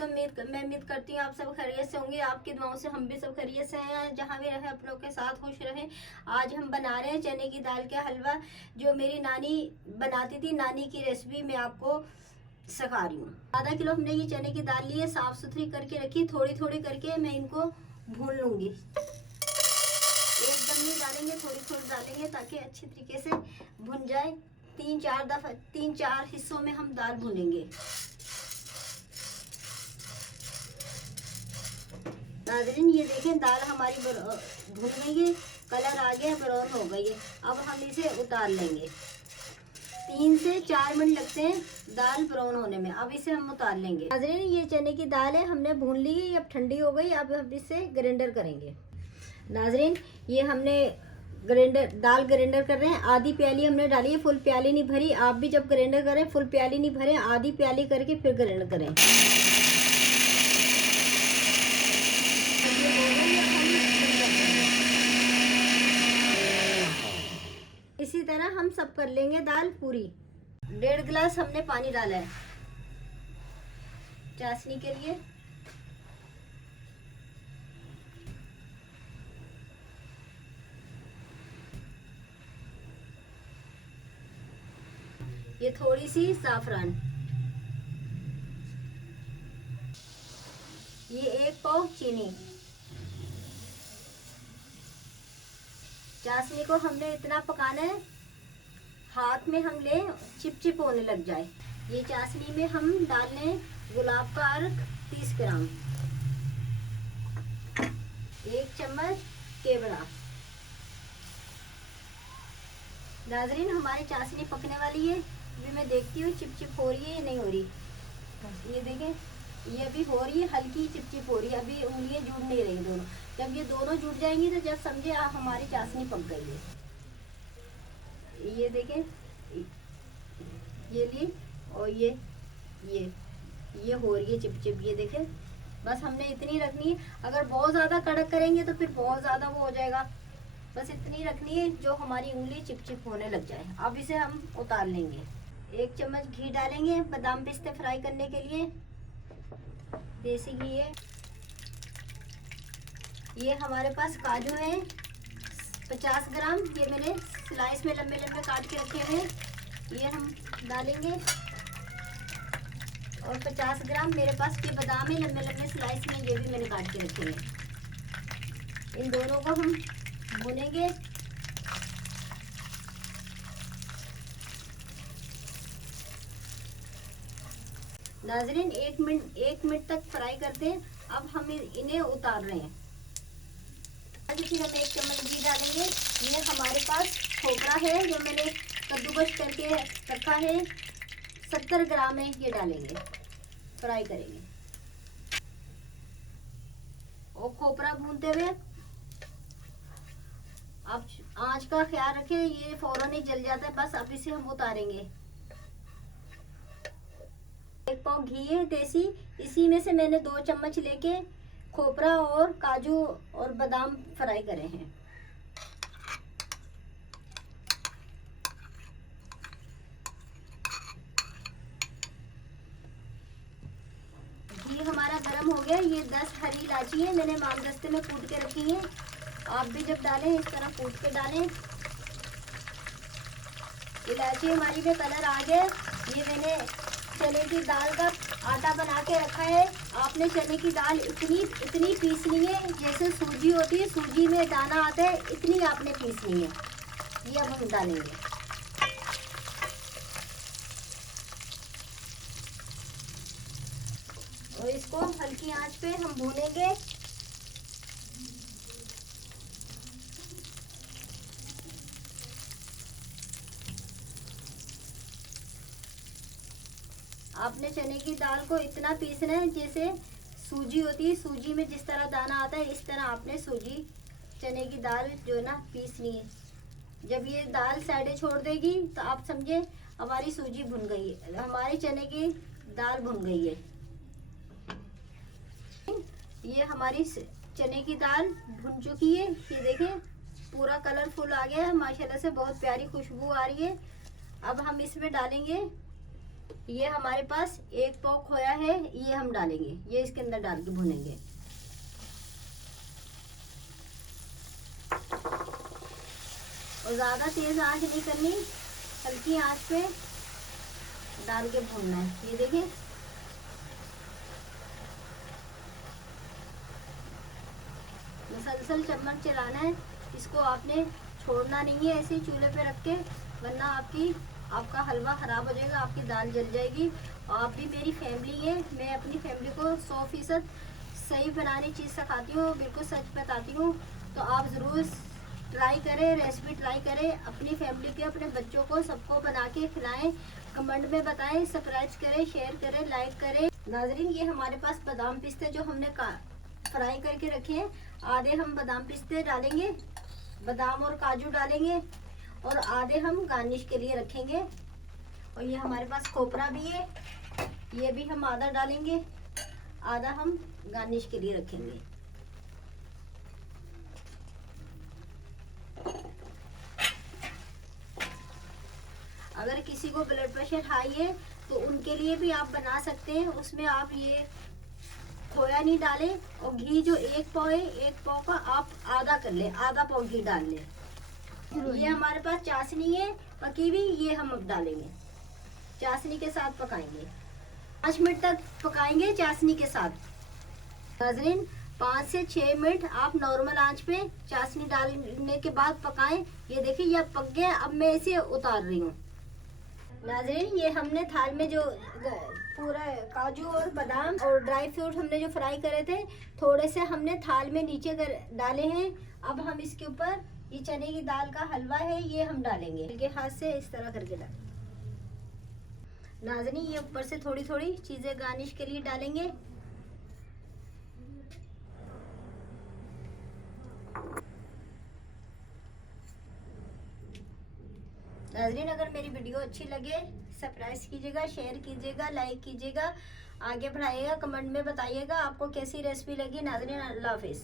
दोस्तों, मैं उम्मीद करती हूँ आप सब खैरियत से होंगे। आपकी दुआओं से हम भी सब खैरियत से हैं। जहाँ भी रहे अपनों के साथ खुश रहें। आज हम बना रहे हैं चने की दाल का हलवा, जो मेरी नानी बनाती थी। नानी की रेसिपी मैं आपको सिखा रही हूँ। आधा किलो हमने ये चने की दाल ली है, साफ सुथरी करके रखी। थोड़ी थोड़ी करके मैं इनको भून लूँगी। एकदम नहीं डालेंगे, थोड़ी थोड़ी डालेंगे ताकि अच्छी तरीके से भुन जाए। 3-4 हिस्सों में हम दाल भूनेंगे। नाज़रीन, ये देखें दाल हमारी भुन गई है, कलर आ गया, ब्राउन हो गई है। अब हम इसे उतार लेंगे। 3 से 4 मिनट लगते हैं दाल ब्राउन होने में। अब इसे हम उतार लेंगे। नाज़रीन, ये चने की दाल है, हमने भून ली है, अब ठंडी हो गई। अब हम इसे ग्राइंडर करेंगे। नाज़रीन, ये हमने दाल ग्राइंडर कर रहे हैं। आधी प्याली हमने डाली है, फुल प्याली नहीं भरी। आप भी जब ग्राइंडर करें फुल प्याली नहीं भरें, आधी प्याली करके फिर ग्राइंडर करें। इसी तरह हम सब कर लेंगे दाल पूरी। 1.5 गिलास हमने पानी डाला है चाशनी के लिए। ये थोड़ी सी साफरान, ये 1 पाव चीनी। चाशनी को हमने इतना पकाना है हाथ में हम ले चिपचिप होने लग जाए। ये चाशनी में हम डाल लें गुलाब का अर्क 30 ग्राम, 1 चम्मच केवड़ा। नाज़रीन, हमारी चाशनी पकने वाली है। अभी मैं देखती हूँ चिपचिप हो रही है या नहीं हो रही। ये देखें, ये अभी हो रही है, हल्की चिपचिप हो रही है। अभी उंगलियां जुड़ नहीं रही दोनों। जब ये दोनों जुड़ जाएंगी तो जब समझे आप हमारी चाशनी पक गई है। ये देखें, ये ली और ये हो रही है चिपचिप। ये देखें, बस हमने इतनी रखनी है। अगर बहुत ज़्यादा कड़क करेंगे तो फिर बहुत ज़्यादा वो हो जाएगा। बस इतनी रखनी है जो हमारी उंगली चिपचिप होने लग जाए। अब इसे हम उतार लेंगे। 1 चम्मच घी डालेंगे बादाम पिस्ते फ्राई करने के लिए। देसी घी है। ये हमारे पास काजू है 50 ग्राम। ये मैंने स्लाइस में लंबे लंबे काट के रखे हैं, ये हम डालेंगे। और 50 ग्राम मेरे पास ये बादाम है लंबे लंबे स्लाइस में, ये भी मैंने काट के रखे हैं। इन दोनों को हम भूनेंगे। नाज़रीन, 1 मिनट तक फ्राई करते हैं। अब हम इन्हें उतार रहे हैं। फिर हम 1 चम्मच घी डालेंगे। ये हमारे पास खोपरा है जो मैंने कद्दूकस करके रखा है, 70 ग्राम है। ये डालेंगे, फ्राई करेंगे। और खोपरा भूनते हुए आप आंच का ख्याल रखें, ये फौरन ही जल जाता है। बस अब इसे हम उतारेंगे। 1 पाव घी है देसी, इसी में से मैंने 2 चम्मच लेके खोपरा और काजू और बादाम फ्राई करे हैं। घी हमारा गर्म हो गया। ये 10 हरी इलायची है, मैंने मामदस्ते में कूट के रखी है। आप भी जब डालें इस तरह कूट के डालें। इलायची हमारी में कलर आ गया। ये मैंने चने की दाल का आटा बना के रखा है। आपने चने की दाल इतनी पीसनी है जैसे सूजी होती है, सूजी में दाना आता है, इतनी आपने पीसनी है। ये अब हम डालेंगे। और इसको हल्की आंच पे हम भूनेंगे। आपने चने की दाल को इतना पीसना है जैसे सूजी होती है, सूजी में जिस तरह दाना आता है, इस तरह आपने चने की दाल जो ना पीसनी है। जब ये दाल साइडें छोड़ देगी तो आप समझे हमारी सूजी भुन गई है, हमारी चने की दाल भुन गई है। ये हमारी चने की दाल भुन चुकी है। ये देखें, पूरा कलरफुल आ गया है माशाल्लाह से, बहुत प्यारी खुशबू आ रही है। अब हम इसमें डालेंगे ये हमारे पास 1 पाव खोया है, ये हम डालेंगे, ये इसके अंदर डाल के भुनेंगे। और ज़्यादा तेज आंच नहीं करनी, हल्की आंच पे डाल के भूनना है। ये देखिए मुसलसल चम्मच चलाना है, इसको आपने छोड़ना नहीं है ऐसे ही चूल्हे पे रख के, वरना आपका हलवा ख़राब हो जाएगा, आपकी दाल जल जाएगी। और आप भी मेरी फैमिली है, मैं अपनी फैमिली को 100% सही बनाने चीज़ सिखाती हूँ, बिल्कुल सच बताती हूँ। तो आप ज़रूर ट्राई करें, रेसिपी ट्राई करें, अपनी फैमिली के, अपने बच्चों को, सबको बना के खिलाएं, कमेंट में बताएं, सब्सक्राइब करें, शेयर करें, लाइक करें। नाज़रीन, ये हमारे पास बादाम पिस्ते जो हमने फ्राई करके रखे हैं, आधे हम बादाम पिस्ते डालेंगे, बादाम और काजू डालेंगे, और आधे हम गार्निश के लिए रखेंगे। और ये हमारे पास खोपरा भी है, ये भी हम आधा डालेंगे, आधा हम गार्निश के लिए रखेंगे। अगर किसी को ब्लड प्रेशर हाई है तो उनके लिए भी आप बना सकते हैं। उसमें आप ये खोया नहीं डालें, और घी जो 1 पाव है, 1 पाव का आप आधा कर ले, आधा पाव घी डाल लें। ये हमारे पास चाशनी है पकी हुई, ये हम अब डालेंगे, चाशनी के साथ पकाएंगे। 5 मिनट तक पकाएंगे चाशनी के साथ। नाज़रीन, 5 से 6 मिनट आप नॉर्मल आंच पे चाशनी डालने के बाद पकाएं। ये देखिए ये पक गया, अब मैं इसे उतार रही हूँ। नाज़रीन, ये हमने थाल में जो पूरा काजू और बादाम और ड्राई फ्रूट हमने जो फ्राई करे थे, थोड़े से हमने थाल में नीचे डाले हैं। अब हम इसके ऊपर ये चने की दाल का हलवा है, ये हम डालेंगे, हल्के हाथ से इस तरह करके डाल। नाज़रीन, ये ऊपर से थोड़ी थोड़ी चीज़ें गार्निश के लिए डालेंगे। नाज़रीन, अगर मेरी वीडियो अच्छी लगे सब्सक्राइब कीजिएगा, शेयर कीजिएगा, लाइक कीजिएगा, आगे बढ़ाइएगा, कमेंट में बताइएगा आपको कैसी रेसिपी लगी। नाज़रीन, अल्लाह हाफिज़।